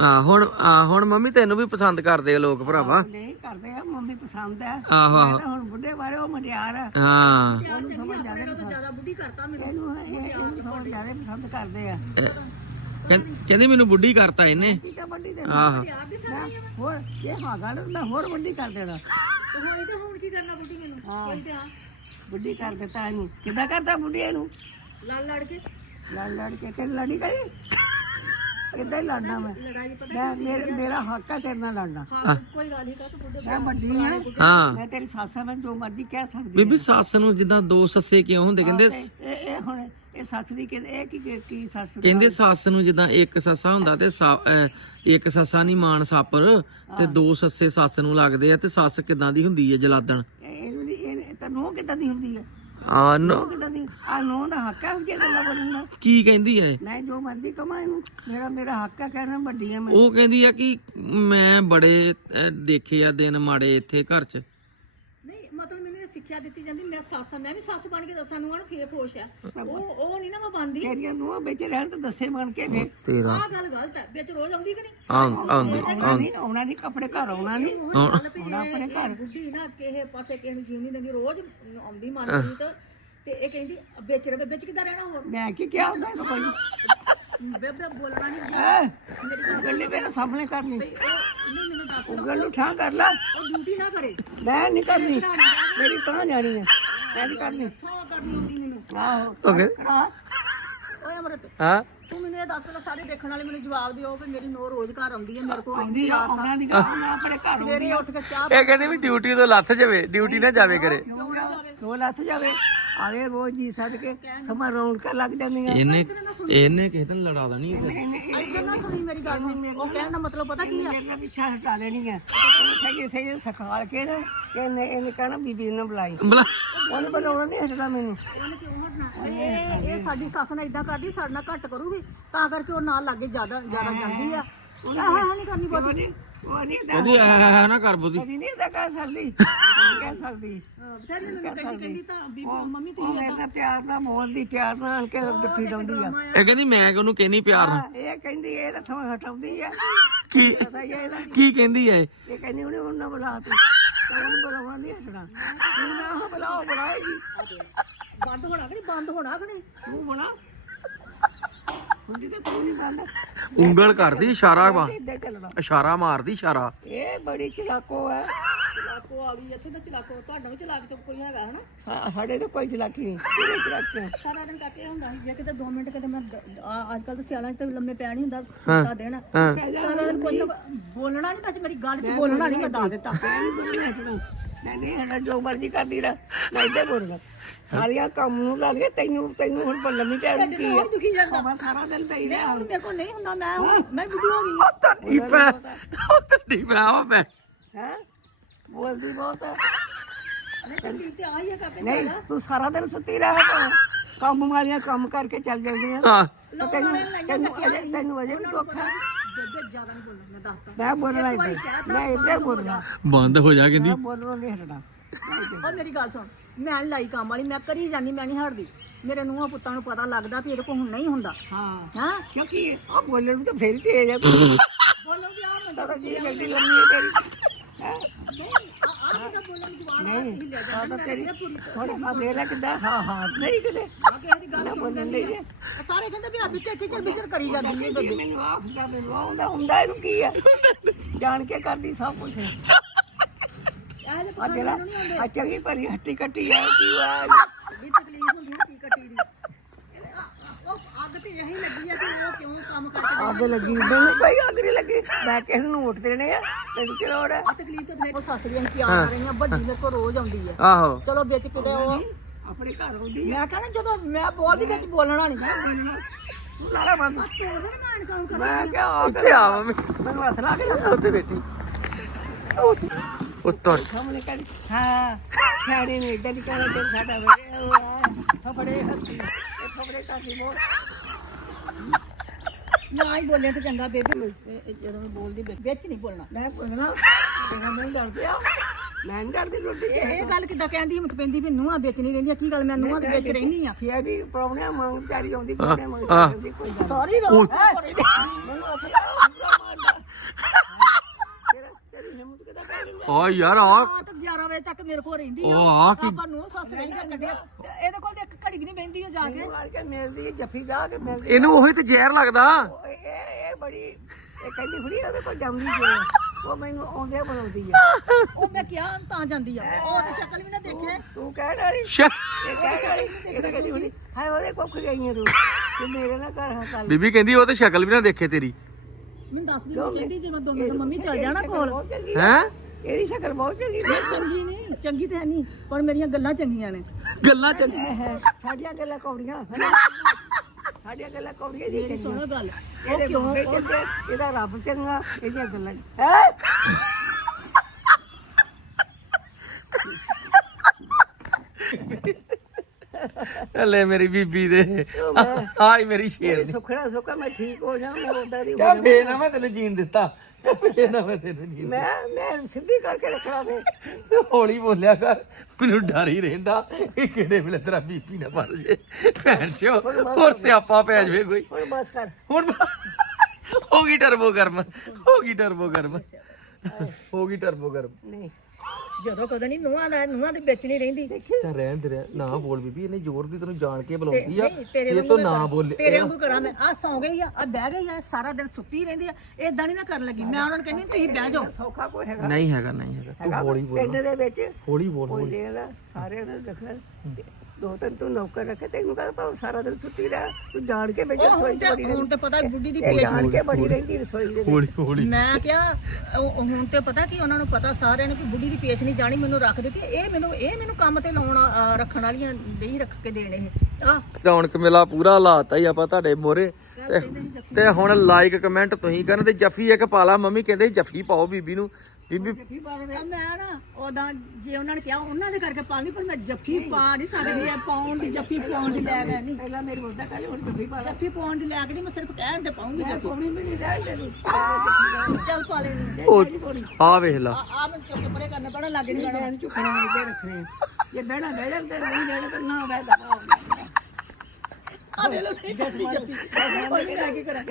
ਆ ਹੁਣ ਆ ਹੁਣ ਮੰਮੀ ਤੈਨੂੰ ਵੀ ਪਸੰਦ ਕਰਦੇ ਆ ਲੋਕ ਭਰਾਵਾ। ਨਹੀਂ ਕਰਦੇ ਆ ਮੰਮੀ ਪਸੰਦ ਆ। ਆਹੋ ਮੈਂ ਆਹੋ। ਤਾਂ ਹੁਣ ਬੁੱਢੇ ਬਾਰੇ ਉਹ ਮਟਿਆਰ ਆ। ਹਾਂ। ਉਹਨੂੰ ਸਮਝ ਜ਼ਿਆਦਾ ਪਸੰਦ ਜ਼ਿਆਦਾ ਬੁੱਢੀ ਕਰਤਾ ਮੈਨੂੰ। ਇਹਨੂੰ ਇਹ- ਇਹਨੂੰ ਸਮਝ ਜ਼ਿਆਦਾ ਪਸੰਦ ਕਰਦੇ ਆ। ਕਹਿੰ- ਕਹਿੰਦੀ ਮੈਨੂੰ ਬੁੱਢੀ ਕਰਤਾ ਇਹਨੇ। ਕੀ ਤਾਂ ਵੱਡੀ ਦੇ ਆਹੋ ਮੈਂ। ਹੋਰ ਇਹ ਹਾਂ ਗੱਲ ਮੈਂ ਹੋਰ ਵੱਡੀ ਕਰ ਦੇਣਾ। ਤੂੰ ਹੋਈ ਤੇ ਹੁਣ ਕੀ ਕਰਨਾ ਬੁੱਢੀ ਮੈਨੂੰ? ਕਰ ਦਿੱਤਾ ਇਹਨੂੰ। ਕਿੱਦਾਂ ਕਰਦਾ ਬੁੱਢੀ ਇਹਨੂੰ? ਲੜ ਲੜ ਕੇ। ਲੜ ਲੜ ਕੇ ਤੇ ਲੜੀ ਗਈ? ਕਿੱਦਾਂ ਹੀ ਲੜਨਾ ਮੈਂ? ਮੈਂ ਮੇਰਾ ਮੇਰਾ ਹੱਕ ਆ ਤੇਰੇ ਨਾਲ ਲੜਨਾ। ਹਾਂ। ਕੋਈ ਗੱਲ ਨਹੀਂ ਕਰ ਤੂੰ ਬੁੱਢੇ ਮੈਂ ਵੱਡੀ ਆ ਹਾਂ। ਮੈਂ ਤੇਰੀ ਸੱਸ ਆ ਮੈਂ ਜੋ ਮਰਜ਼ੀ ਕਹਿ ਸਕਦੀ ਬੀਬੀ ਸੱਸ ਨੂੰ ਜਿੱਦਾਂ ਦੋ ਸੱਸੇ ਕਿਉਂ ਹੁੰਦੇ ਕਹਿੰਦੇ। ਇਹ ਇਹ ਹੁਣ ਇਹ ਸੱਸ ਦੀ ਕਿ ਇਹ ਕੀ ਕੀ- ਕੀ ਸੱਸ ਦਾ? ਕਹਿੰਦੇ ਸੱਸ ਨੂੰ ਜਿੱਦਾਂ ਇੱਕ ਸੱਸਾ ਹੁੰਦਾ ਤੇ ਸਾ- ਅਹ ਇੱਕ ਸੱਸਾ ਨਹੀਂ ਮਾਨ ਸਾਪਰ ਤੇ ਦੋ ਸੱਸੇ ਸੱਸ ਨੂੰ ਲੱਗਦੇ ਆ ਤੇ ਸੱਸ ਕਿਦਾਂ ਦੀ ਹੁੰਦੀ ਹੈ ਜਲਾਦਣ? ਇਹ ਇਹਨੂੰ ਨੀ- ਇਹ ਤਾਂ ਨੂੰਹ ਕਿੱਦਾਂ ਦੀ ਹੁੰਦੀ ਹੈ ਆ ਨੋ ਕਿੱਦਾਂ ਦੀ? ਆ ਨੂੰਹ ਦਾ ਹੱਕ ਹੈ ਜੇ ਗੱਲਾਂ ਬੋਲਣ ਦਾ। ਕੀ ਕਹਿੰਦੀ ਹੈ ਮੈਂ ਜੋ ਮਰਜ਼ੀ ਕਮਾਂ ਇਹਨੂੰ ਮੇਰਾ ਮੇਰਾ ਹੱਕ ਹੈ ਕਹਿਣਾ ਵੱਡੀ ਹੈ ਮੈਂ। ਉਹ ਕਹਿੰਦੀ ਆ ਕਿ ਮੈਂ ਬੜੇ ਅਹ, ਦੇਖੇ ਆ ਦਿਨ ਮਾੜੇ ਇੱਥੇ ਘਰ 'ਚ ਨਹੀਂ ਮਤਲਬ ਮੈਨੂੰ ਇਹ ਸਿੱਖਿਆ ਦਿੱਤੀ ਜਾਂਦੀ ਮੈਂ ਸੱਸ ਆ, ਮੈਂ ਵੀ ਸੱਸ ਬਣ ਕੇ ਦੱਸਾਂ ਨੂੰ ਫੇਰ ਖੁਸ਼ ਆ। ਉਹ ਉਹ ਨਹੀਂ ਨਾ ਮੈਂ ਬੰਦੀ ਤੇਰੀਆਂ ਨੂੰਹਾਂ ਵਿੱਚ ਰਹਿਣ ਤੇ ਦੱਸੇ ਬਣ ਕੇ ਫੇਰ। ਤੇਰਾ। ਆਹ ਗੱਲ ਗਲਤ ਹੈ ਵਿੱਚ ਰੋਜ਼ ਆਉਂਦੀ ਕਿ ਨਹੀਂ? ਆਉਂਦੀ ਆਉਂਦੀ ਆਉਣਾ ਨਹੀਂ ਆਉਣਾ ਨਹੀਂ ਕੱਪੜੇ ਘਰ ਆਉਣਾ ਨਹੀਂ। ਪਈ ਆਪਣੇ ਘਰ। ਬੁੱਢੀ ਨਾ ਕਿਸੇ ਪਾਸੇ ਕਿਸੇ ਨੂੰ ਜੀਣ ਨਹੀਂ ਦਿੰਦੀ ਰੋਜ਼ ਆਉਂਦੀ ਮਨਪ੍ਰੀਤ ਤੇ ਇਹ ਕਹਿੰਦੀ ਵਿੱਚ ਰਵੇ ਵਿੱਚ ਕਿੱਦਾਂ ਰਹਿਣਾ ਹੋਰ? ਮੈਂ ਕੀ ਕਿਹਾ ਮੈਂ ਤਾਂ ਕੋਈ ਬੇਬੇ ਬੋਲਣਾ ਨਹੀਂ ਐ ਉਂਗਲ ਨਹੀਂ ਮੇਰੇ ਸਾਹਮਣੇ ਕਰਨੀ। ਉਹ ਨਹੀਂ ਮੈਨੂੰ ਦੱਸ ਉਂਗਲ ਨੂੰ ਠਾਂ ਕਰ ਲੈ। ਉਹ ਡਿਊਟੀ ਨਾ ਕਰੇ। ਮੈਂ ਨਹੀਂ ਕਰਨੀ। ਮੇਰੀ ਤਾਂ ਜਾਣੀ ਹੈ। ਮੈਂ ਨਹੀਂ ਕਰਨੀ। ਥੋੜਾ ਕਰਨੀ ਹੁੰਦੀ ਮੈਨੂੰ? ਆਹੋ ਓਕੇ ਕਰਾ ਓਏ ਅਮਰਤ ਹਾਂ? ਤੂੰ ਮੈਨੂੰ ਇਹ ਦੱਸ ਪਹਿਲਾਂ ਸਾਰੇ ਦੇਖਣ ਵਾਲੇ ਮੈਨੂੰ ਜਵਾਬ ਦਿਓ ਕਿ ਮੇਰੀ ਨੋ ਰੋਜ਼ ਘਰ ਆਉਂਦੀ ਹੈ ਮੇਰੇ ਕੋਲ ਆਉਂਦੀ ਆ ਉਹਨਾਂ ਦੀ ਗੱਲ ਮੈਂ ਆਪਣੇ ਘਰ ਸਵੇਰੇ ਉੱਠ ਕੇ ਚਾਹ ਇਹ ਕਹਿੰਦੀ ਵੀ ਡਿਊਟੀ ਤੋਂ ਲੱਥ ਜਾਵੇ ਡਿਊਟੀ ਨਾ ਜਾਵੇ ਕਰੇ ਦੋ ਲੱਥ ਜਾਵੇ? ਆਵੇ ਰੋਜ਼ ਜੀ ਸਦ ਕੇ ਸਮਾਂ ਰੌਣਕਾਂ ਲੱਗ ਜਾਂਦੀਆਂ। ਇਹਨੇ ਇਹਨੇ ਕਿਸੇ ਦਿਨ ਲੜਾ ਦੇਣੀ ਇੱਧਰ ਨਾ ਸੁਣੀ ਮੇਰੀ ਗੱਲ ਨੂੰ। ਉਹ ਕਹਿਣ ਦਾ ਮਤਲਬ ਪਤਾ ਕੀ ਆ? ਮੇਰੇ ਨਾਲ ਪਿੱਛਾ ਹਟਾ ਦੇਣੀ ਹੈ ਸਹੀ ਸਹੀ ਸਿਖਾਲ ਕੇ ਨਾ ਇਹਨੇ ਇਹਨੇ ਕਹਿਣਾ ਬੀਬੀ ਨੇ ਬੁਲਾਈ। ਬਲਾ ਉਹਨੇ ਬੁਲਾਉਣਾ ਨਹੀਂ ਹਟਦਾ ਮੈਨੂੰ। ਹਟਣਾ ਇਹ ਇਹ ਸਾਡੀ ਸੱਸ ਨਾਲ ਇਦਾਂ ਕਰਦੀ ਸਾਡੇ ਨਾਲ ਘੱਟ ਕਰੂਗੀ ਤਾਂ ਕਰਕੇ ਉਹ ਨਾਲ ਲੱਗੇ ਜ਼ਿਆਦਾ ਜ਼ਿਆਦਾ ਜਾਂਦੀ ਆ। ਆਹ ਨਹੀਂ ਕਰਨੀ ਉਹ ਬਹੁਤੀ ਉਹ ਨਹੀਂ ਦਾ ਕਹਿੰਦੀ ਐ ਨਾ ਕਰ ਬੁੱਧੀ। ਕਦੀ ਨਹੀਂ ਦਾ ਕਹਿ ਸਕਦੀ। (laughs) ਨਹੀਂ ਕਹਿ ਸਕਦੀ। ਵਿਚਾਰੀ ਨੂੰ ਕਹਿੰਦੀ ਕਹਿੰਦੀ ਤਾਂ ਬੀਬੀ ਮੰਮੀ ਉਹ ਮੇਰੇ ਨਾਲ ਪਿਆਰ ਨਾਲ ਬੋਲਦੀ ਪਿਆਰ ਨਾਲ ਆਣ ਕੇ ਜੱਫੀ ਡਾਉਂਦੀ ਆ। ਇਹ ਕਹਿੰਦੀ ਮੈਂ ਕਿ ਉਹਨੂੰ ਕਹਿਨੀ ਪਿਆਰ ਨਾਲ? ਹਾਂ, ਇਹ ਕਹਿੰਦੀ ਇਹ ਤਾਂ ਸਮਾਂ ਹਟਾਉਂਦੀ ਆ। ਕੀ ਪਤਾ ਹੀ ਆ ਇਹਦਾ। ਕੀ ਕਹਿੰਦੀ ਐ ਇਹ? ਕਹਿੰਦੀ ਉਹਨੇ ਉਹਨਾਂ ਬੁਲਾ ਤੂੰ। ਤਾਂ ਉਹਨੂੰ ਬੁਲਾਉਣਾ ਨਹੀਂ ਹਟਣਾ। ਤੂੰ ਨਾ ਉਹ ਬੁਲਾਓ ਬੁਲਾਏਗੀ। ਬੰਦ ਹੋਣਾ ਕਿ ਨਹੀਂ? ਬੰਦ ਹੋਣਾ ਕਿ ਨਹੀਂ? ਤੂੰ ਬੁਲਾ। ਹੁੰਦੀ ਤਾਂ ਤੂੰ ਨਹੀਂ ਬੰਦ ਉਂਗਲ ਕਰਦੀ ਇਸ਼ਾਰਾ ਵਾ। ਇੱਦਾਂ ਚੱਲਣਾ? ਇਸ਼ਾਰਾ ਮਾਰਦੀ ਇਸ਼ਾਰਾ। ਇਹ ਬੜੀ ਚਲਾਕੋ ਹੈ ਚਲਾਕੋ ਆ ਗਈ ਇੱਥੇ ਤਾਂ ਚਲਾਕੋ ਤੁਹਾਡਾ ਵੀ ਚਲਾਕ ਚੁੱਕ ਕੋਈ ਹੈਗਾ ਹਨਾ? ਸਾ- ਸਾਡੇ ਤੇ ਕੋਈ ਚਲਾਕੀ ਨਹੀਂ ਕਿਹੜੇ ਚਲਾਕੀ ਸਾਰਾ ਦਿਨ ਕਾਕੇ ਹੁੰਦਾ ਸੀ ਜੇ ਕਿਤੇ 2 ਮਿੰਟ ਕਿਤੇ ਮੈਂ ਅੱਜ ਕੱਲ ਤਾਂ ਸਿਆਲਾਂ 'ਚ ਤਾਂ ਲੰਮੇ ਪੈ ਨਹੀਂ ਹੁੰਦਾ ਸੁੱਤਾ ਦੇਣਾ। ਹਾਂ। ਸਾਰਾ ਦਿਨ ਕੁਛ- ਬੋਲਣਾ ਨਹੀਂ ਬਸ ਮੇਰੀ ਗੱਲ 'ਚ ਬੋਲਣਾ ਨਹੀਂ ਮੈਂ ਦੱਸ ਦਿੱਤਾ। ਮੈਂ ਨਹੀਂ ਤੂੰ ਨਹੀਂ ਹਣਾ ਜੋ ਮਰਜ਼ੀ ਕਰਦੀ ਰਹਿ। ਮੈਂ ਇੱਦਾਂ ਬੋਲਣਾ ਸਾਰੀਆਂ ਕੰਮ ਨੂੰ ਲਾ ਕੇ ਤੈਨੂੰ ਤੈਨੂੰ ਹੁਣ ਲੰਮੀ ਟਾਈਮ ਕੀ ਹੈ ਦੁਖੀ ਜਾਂਦਾ। ਮੈਂ ਸਾਰਾ ਦਿਨ ਪਈ ਰਿਹਾ। ਹੁਣ ਮੇਰੇ ਕੋਲ ਨਹੀਂ ਹੁੰਦਾ ਮੈਂ ਹੁਣ ਮੈਂ ਬੁੱਢੀ ਹੋ ਗਈ ਉਹ ਟੱਡੀ ਪੈ ਉਹ ਟੱਡੀ ਪੈ ਆ ਮੈਂ। ਹੈ? ਬੋਲਦੀ ਬਹੁਤ ਹੈ ਨਹੀਂ ਤੇ ਹੀ ਹੈ ਨਹੀਂ ਤੂੰ ਸਾਰਾ ਦਿਨ ਸੁੱਤੀ ਰਹਿ ਕੰਮ ਵਾਲੀਆਂ ਕੰਮ ਕਰਕੇ ਚੱਲ ਜਾਂਦੀਆਂ। ਹਾਂ। ਤੇ ਤੈਨੂੰ ਤੈਨੂੰ ਅਜੇ ਤੈਨੂੰ ਅਜੇ ਵੀ ਦੁੱਖ ਹੈ ਬੇਬੇ ਜ਼ਿਆਦਾ ਨਹੀਂ ਬੋਲਣਾ ਮੈਂ ਦੱਸਤਾ। ਮੈਂ ਬੋਲਣਾ ਇੱਦਾਂ ਮੈਂ ਇੱਦਾਂ ਬੋਲਣਾ। ਬੰਦ ਹੋ ਜਾ ਕਹਿੰਦੀ। ਮੈਂ ਬੋਲਣਾ ਨਹੀਂ ਹਟਣਾ। ਉਹ ਮੇਰੀ ਗੱਲ ਸੁਣ ਮੈਂ ਨੀ ਲਾਈ ਕੰਮ ਵਾਲੀ ਮੈਂ ਕਰੀ ਜਾਂਦੀ ਮੈਂ ਨਹੀਂ ਹਟਦੀ। ਮੇਰੇ ਨੂੰਹਾਂ ਪੁੱਤਾਂ ਨੂੰ ਪਤਾ ਲੱਗਦਾ ਵੀ ਇਹਦੇ ਕੋਲ ਹੁਣ ਨਹੀਂ ਹੁੰਦਾ। ਹਾਂ। ਹਾਂ? ਕਿਉਂਕਿ ਉਹ ਬੋਲਣ ਨੂੰ ਤਾਂ ਫੇਰ ਤੇਜ਼ ਹੈ ਬੋਲੋ ਵੀ ਆ ਤਾਂ ਤਾਂ ਜੀ ਗੱਡੀ ਲੰਮੀ ਹੈ ਤੇਰੀ। ਹੈਂ? ਨਹੀਂ ਆ ਆ ਬੋਲਣ ਦੀ ਜਵਾਨ ਆ ਨਹੀਂ ਲੈ ਆ ਤਾਂ ਤੇਰੀ ਹੁਣ ਆ ਦੇ ਲੈ ਕਿੱਦਾਂ ਹਾਂ ਹਾਂ ਨਹੀਂ ਕਿਤੇ। ਆ ਕਿਸੇ ਦੀ ਗੱਲ ਸੁਣ ਲੈਂਦੀ ਆ। ਸਾਰੇ ਕਹਿੰਦੇ ਵੀ ਆ ਵਿੱਚ ਕਿਚਰ ਵਿਚਰ ਕਰੀ ਜਾਂਦੀ ਹੈ ਜੀ ਮੈਨੂੰ ਆ ਹੁੰਦਾ ਮੈਨੂੰ ਆਹ ਹੁੰਦਾ ਹੁੰਦਾ ਇਹਨੂੰ ਕੀ ਹੈ ਜਾਣ ਕੇ ਕਰਦੀ ਸਭ ਕੁਝ ਆ ਆ ਚੰਗੀ ਭਲੀ ਹੱਟੀ ਕੱਟੀ ਆ ਕੀ ਹੋਇਆ? ਵੀ ਤਕਲੀਫ ਹੁੰਦੀ ਹੈ ਕੀ ਕੱਟੀ ਦੀ? ਆ- ਆ- ਉਹ ਅੱਗ ਤੇ ਇਹੀ ਲੱਗੀ ਆ ਕਿ ਉਹ ਕੰਮ ਕਰਕੇ ਅੱਗ ਲੱਗੀ। ਮੈਨੂੰ ਕੋਈ ਅੱਗ ਨਹੀਂ ਲੱਗੀ। ਮੈਂ ਕਿਸ ਨੂੰ ਨੋਟ ਦੇਣੇ ਆ। ਤੈਨੂੰ ਕੀ ਲੋੜ ਹੈ ਆ ਤਕਲੀਫ ਤੇ ਫਿਰ ਉਹ ਸੱਸ ਦੀਆਂ ਕੀ ਆ ਰਹੀਆਂ ਵੱਡੀ ਮੇਰੇ ਕੋਲ ਰੋਜ਼ ਆਉਂਦੀ ਹੈ ਆਹੋ। ਚਲੋ ਵਿੱਚ ਕਿਤੇ ਉਹ ਆਪਣੇ ਘਰ ਆਉਂਦੀ ਮੈਂ ਕਹਿੰਦਾ ਜਦੋਂ ਮੈਂ ਬੋਲਦੀ ਵਿੱਚ ਬੋਲਣਾ ਨਹੀਂ। ਤੂੰ ਲਾਰਾ ਬੰਦ। ਤੂੰ ਮਾਨ ਮੈਂ ਕਿਹਾ ਆ ਇੱਥੇ ਆ ਮੰਮੀ। ਮੈਨੂੰ ਹੱਥ ਲਾ ਕੇ ਦੱਸ। ਉੱਥੇ ਬੈਠੀ। ਤੁਹਾਡੇ ਸਾਹਮਣੇ ਕਰ ਹਾਂ ਸਿਆਣੇ ਨੇ ਇਦਾਂ ਦੀ ਕਹਿਣਾ ਤੇ ਸਾਡਾ ਵੇ ਉਹ ਆ ਫਫੜੇ ਹੱਥੀ ਇਹ ਫਫੜੇ ਕਾਫੀ ਮੋੜ ਨਾ ਹੀ ਬੋਲੇ ਤੇ ਚੰਗਾ ਬੇਬੇ ਇਹ- ਇਹ ਜਦੋਂ ਮੈਂ ਬੋਲਦੀ ਵਿੱਚ ਵਿੱਚ ਨਹੀਂ ਬੋਲਣਾ ਮੈਂ ਪੁੱਛਣਾ ਤੇਰਾ ਮੈਂ ਡਰ ਗਿਆ ਮੈਂ ਨੀ ਡਰਦੀ ਰੋਟੀ ਇਹ ਇਹ ਗੱਲ ਕਿੱਦਾਂ ਕਹਿੰਦੀ ਹਿੰਮਤ ਪੈਂਦੀ ਵੀ ਨੂੰਹਾਂ ਵਿੱਚ ਨਹੀਂ ਰਹਿੰਦੀਆਂ ਕੀ ਗੱਲ ਮੈਂ ਨੂੰਹਾਂ ਦੇ ਵਿੱਚ ਰਹਿੰਦੀ ਆ ਫੇਰ ਵੀ ਪ੍ਰੋਬਲਮ ਮੰਗ ਵਿਚਾਰੀ ਆਉਂਦੀ ਪ੍ਰੋਬਲਮ ਮੰਗ ਆਉਂਦੀ ਕੋਈ ਗੱਲ ਸਾਰੀ ਰਾਤ ਮੈਨੂੰ ਪੂਰਾ ਮਾਰਦਾ ਤੇਰਾ ਤੇਰੀ ਹਿੰਮਤ ਕਿਦਾਂ ਪੈ ਗਈ ਆ ਯਾਰ ਆ ਰਾਤ 11 ਵਜੇ ਤੱਕ ਮੇਰੇ ਕੋਲ ਰਹਿੰਦੀ ਆ। ਉਹ ਆ ਕੀ ਆਪਾਂ ਨੂੰ ਸੱਸ ਰਹਿੰਦੀਆਂ ਕੱਢਿਆ। ਤੇ ਇਹਦੇ ਕੋਲ ਤੇ ਇੱਕ ਘੜੀ ਵੀ ਨਹੀਂ ਬਹਿੰਦੀ ਉਹ ਜਾ ਕੇ। ਮਾਰ ਕੇ ਮਿਲਦੀ ਜੱਫੀ ਜਾ ਕੇ ਮਿਲਦੀ ਇਹਨੂੰ ਉਹੀ ਤੇ ਜ਼ਹਿਰ ਲੱਗਦਾ। ਉਹ ਇਹ ਇਹ ਬੜੀ ਇਹ ਕਹਿੰਦੀ ਫੜੀ ਉਹਦੇ ਕੋਲ ਜਾਂਦੀ ਜੇ ਉਹ ਮੈਨੂੰ ਆਉਂਦਿਆਂ ਬਣਾਉਂਦੀ ਆ। ਉਹ ਮੈਂ ਕਿਹਾ ਤਾਂ ਜਾਂਦੀ ਆ। ਉਹ ਤੇ ਸ਼ਕਲ ਵੀ ਨਾ ਦੇਖੇ। ਤੂੰ ਕਹਿਣ ਵਾਲੀ ਸ਼ਾ- ਇਹ ਕਹਿਣ ਵਾਲੀ ਇਹ ਤਾਂ ਕਹਿੰਦੀ ਫੜੀ ਹਾਏ ਉਹਦੇ ਕੋਲ ਖਜਾਈਆਂ ਤੂੰ। ਤੂੰ ਮੇਰੇ ਨਾਲ ਘਰ ਹਾਂ ਕੱਲ ਬੀਬੀ ਕਹਿੰਦੀ ਉਹ ਤੇ ਸ਼ਕਲ ਵੀ ਨਾ ਦੇਖੇ ਤੇਰੀ। ਮੈਨੂੰ ਦੱਸਦੀ ਉਹ ਕਹਿੰਦੀ ਜੇ ਮੈਂ ਦੋ ਮਿੰਟ ਮੰਮੀ ਚੱਲ ਜਾਣਾ ਕੋਲ। ਹੈ? ਇਹਦੀ ਸ਼ਕਲ ਬਹੁਤ ਚੰਗੀ ਇਹ ਚੰਗੀ ਨਹੀਂ ਚੰਗੀ ਤੇ ਨਹੀਂ ਪਰ ਮੇਰੀਆਂ ਗੱਲਾਂ ਚੰਗੀਆਂ ਨੇ। ਗੱਲਾਂ ਚੰਗੀ ਹੈ ਸਾਡੀਆਂ ਗੱਲਾਂ ਕੌੜੀਆਂ ਹਨਾ ਸਾਡੀਆਂ ਗੱਲਾਂ ਕੌੜੀਆਂ ਦੀ ਚੰਗੀਆਂ। ਸੁਣੋ ਗੱਲ। ਇਹਦੇ ਬੰਬੇ ਚੰਗੇ ਇਹਦਾ ਰੱਬ ਚੰਗਾ ਇਹਦੀਆਂ ਗੱਲਾਂ ਹੈ? ਹਲੇ ਮੇਰੀ ਬੀਬੀ ਦੇ। ਆਈ ਮੇਰੀ ਸ਼ੇਰ ਦੀ। ਸੁਖਣਾ ਸੁਖਾ ਮੈਂ ਠੀਕ ਹੋ ਜਾ ਮੈਂ ਉਦਾਂ ਦੀ ਕਿਆ ਫੇਰ ਨਾ ਮੈਂ ਤੈਨੂੰ ਜੀਣ ਦਿੱਤਾ। ਫੇਰ ਨਾ ਮੈਂ ਤੈਨੂੰ ਜੀਣ ਮੈਂ ਮੈਂ ਸਿੱਧੀ ਕਰਕੇ ਰੱਖਣਾ ਵੇ ਹੌਲੀ ਬੋਲਿਆ ਕਰ ਮੈਨੂੰ ਡਰ ਹੀ ਰਹਿੰਦਾ ਇਹ ਕਿਹੜੇ ਵੇਲੇ ਤੇਰਾ ਬੀਪੀ ਨਾ ਵੱਧ ਜੇ ਭੈਣ ਚੋ ਹੋਰ ਸਿਆਪਾ ਪੈ ਜਾਵੇ ਕੋਈ। ਹੁਣ ਬਸ ਕਰ। ਹੁਣ ਹੋ ਗਈ ਟਰਬੋ ਗਰਮ। ਹੋ ਗਈ ਟਰਬੋ ਗਰਮ। ਹੋ ਗਈ ਟਰਬੋ ਗਰਮ। ਨਹੀਂ। ਜਦੋਂ ਕਦੇ ਨਹੀਂ ਨੂੰਹਾਂ ਦਾ ਨੂੰਹਾਂ ਦੇ ਵਿੱਚ ਨਹੀਂ ਰਹਿੰਦੀ। ਚਾ ਰਹਿਣ ਦੇ ਰਹਿਣ। ਨਾ ਬੋਲ ਬੀਬੀ ਇਹਨੇ ਜ਼ੋਰ ਦੀ ਤੈਨੂੰ ਜਾਣ ਕੇ ਬੁਲਾਉਂਦੀ ਆ। ਨਹੀਂ, ਤੇਰੇ ਇਹ ਤੋਂ ਨਾ ਕਰ- ਬੋਲੇ। ਤੇਰੇ ਵਾਂਗੂ ਕਰਾਂ ਮੈਂ। ਆ ਸੌਂ ਗਈ ਆ ਆ ਬਹਿ ਗਈ ਆ ਸਾਰਾ ਦਿਨ ਸੁੱਤੀ ਰਹਿੰਦੀ ਆ। ਇਦਾਂ ਨਹੀਂ ਮੈਂ ਕਰਨ ਲੱਗੀ। ਮੈਂ ਉਹਨਾਂ ਨੂੰ ਕਹਿੰਦੀ ਤੁਸੀਂ ਬਹਿ ਜਾਓ। ਸੌਖਾ ਕੋਈ ਹੈਗਾ? ਨਹੀਂ ਹੈਗਾ ਨਹੀਂ ਹੈਗਾ। ਤੂੰ ਹੌਲੀ ਬੋਲ ਪਿੰਡ ਦੇ ਵਿੱਚ ਹੌਲੀ ਬੋਲ ਕੋਈ ਲੈਣਾ ਸਾਰਿਆਂ ਨੇ ਰੱਖਣਾ ਦੋ ਤਿੰਨ ਤੂੰ ਨੌਕਰ ਰੱਖੇ ਤੈਨੂੰ ਕਹਿੰਦਾ ਭਾਵੇਂ ਸਾਰਾ ਦਿਨ ਸੁੱਤੀ ਰਹਿ ਤੂੰ ਜਾਣ ਕੇ ਵਿੱਚ ਰਸੋਈ ਚ ਬੜੀ ਹੁਣ ਤੇ ਪਤਾ ਬੁੱਢੀ ਦੀ ਰਹਿੰਦੀ ਜਾਣ ਕੇ ਬੜੀ ਰਹਿੰਦੀ ਰਸੋਈ ਦੇ ਵਿੱਚ। ਹੌਲੀ ਹੌਲੀ ਮੈਂ ਕਿਹਾ ਉਹ ਉਹ ਹੁਣ ਤੇ ਪਤਾ ਕਿ ਉਹਨਾਂ ਨੂੰ ਪਤਾ ਸਾਰਿਆਂ ਨੂੰ ਕਿ ਬੁੱਢੀ ਦੀ ਪੇਸ਼ ਨਹੀਂ ਜਾਣੀ ਮੈਨੂੰ ਰੱਖ ਦਿੱਤੀ। ਇਹ ਮੈਨੂੰ ਇਹ ਮੈਨੂੰ ਕੰਮ ਤੇ ਲਾਉਣ ਆ, ਰੱਖਣ ਵਾਲੀਆਂ ਨਹੀਂ ਰੱਖ ਕੇ ਦੇਣ ਇਹ। ਆ ਰੌਣਕ ਮੇਲਾ ਪੂਰਾ ਲਾਤਾ ਹੀ ਆਪਾਂ ਤੁਹਾਡੇ ਮੋਰੇ ਤੇ ਹੁਣ ਲਾਈਕ ਕਮੈਂਟ ਤੁਸੀਂ ਕਰਨ ਤੇ ਜੱਫੀ ਇੱਕ ਪਾਲਾ ਮੰਮੀ ਕਹਿੰਦੇ ਜੱਫੀ ਪਾਓ ਬੀਬੀ ਨੂੰ। ਬੀਬੀ ਜੱਫੀ ਪਾ ਕੇ ਮੈਂ ਨਾ ਉਹਦਾ ਜੇ ਉਹਨਾਂ ਨੇ ਕਿਹਾ ਉਹਨਾਂ ਦੇ ਕਰਕੇ ਪਾ ਲਈ ਪਰ ਮੈਂ ਜੱਫੀ ਪਾ ਨਹੀਂ ਸਕਦੀ ਐ ਪਾਉਣ ਦੀ ਜੱਫੀ ਪਾਉਣ ਦੀ ਲੈ ਗਏ ਨਹੀਂ। ਪਹਿਲਾਂ ਮੇਰੀ ਮੁੱਦਾ ਕੱਲ ਹੁਣ ਜੱਫੀ ਪਾ ਲੈ। ਜੱਫੀ ਪਾਉਣ ਦੀ ਲੈ ਕੇ ਨਹੀਂ ਮੈਂ ਸਿਰਫ ਕਹਿਣ ਤੇ ਪਾਉਂਗੀ ਜੱਫੀ। ਪਾਉਣੀ ਵੀ ਨਹੀਂ ਰਹਿ ਤੈਨੂੰ ਚੱਲ ਪਾ ਲੈ ਆ ਵੇਖ ਲਾ। ਆ ਆ ਮੈਨੂੰ ਚੁੱਕ ਕੇ ਪਰੇ ਕਰਨਾ ਪੈਣਾ ਲੱਗ ਨਹੀਂ ਪੈਣਾ ਇਹਨੂੰ ਚੁੱਕਣੇ ਨਹੀਂ ਤੇ ਰੱਖਣੇ ਜੇ ਬਹਿਣਾ ਬਹਿ ਜਾ ਤੇ ਨਹੀਂ ਬਹਿਣਾ ਤਾਂ ਨਾ ਬਹਿ ਜਾ। ਆ ਦੇ ਲੋ ਜੱਫੀ ਜੱਫੀ ਕੋਈ ਨਹੀਂ ਕੀ ਕਰਾਂ?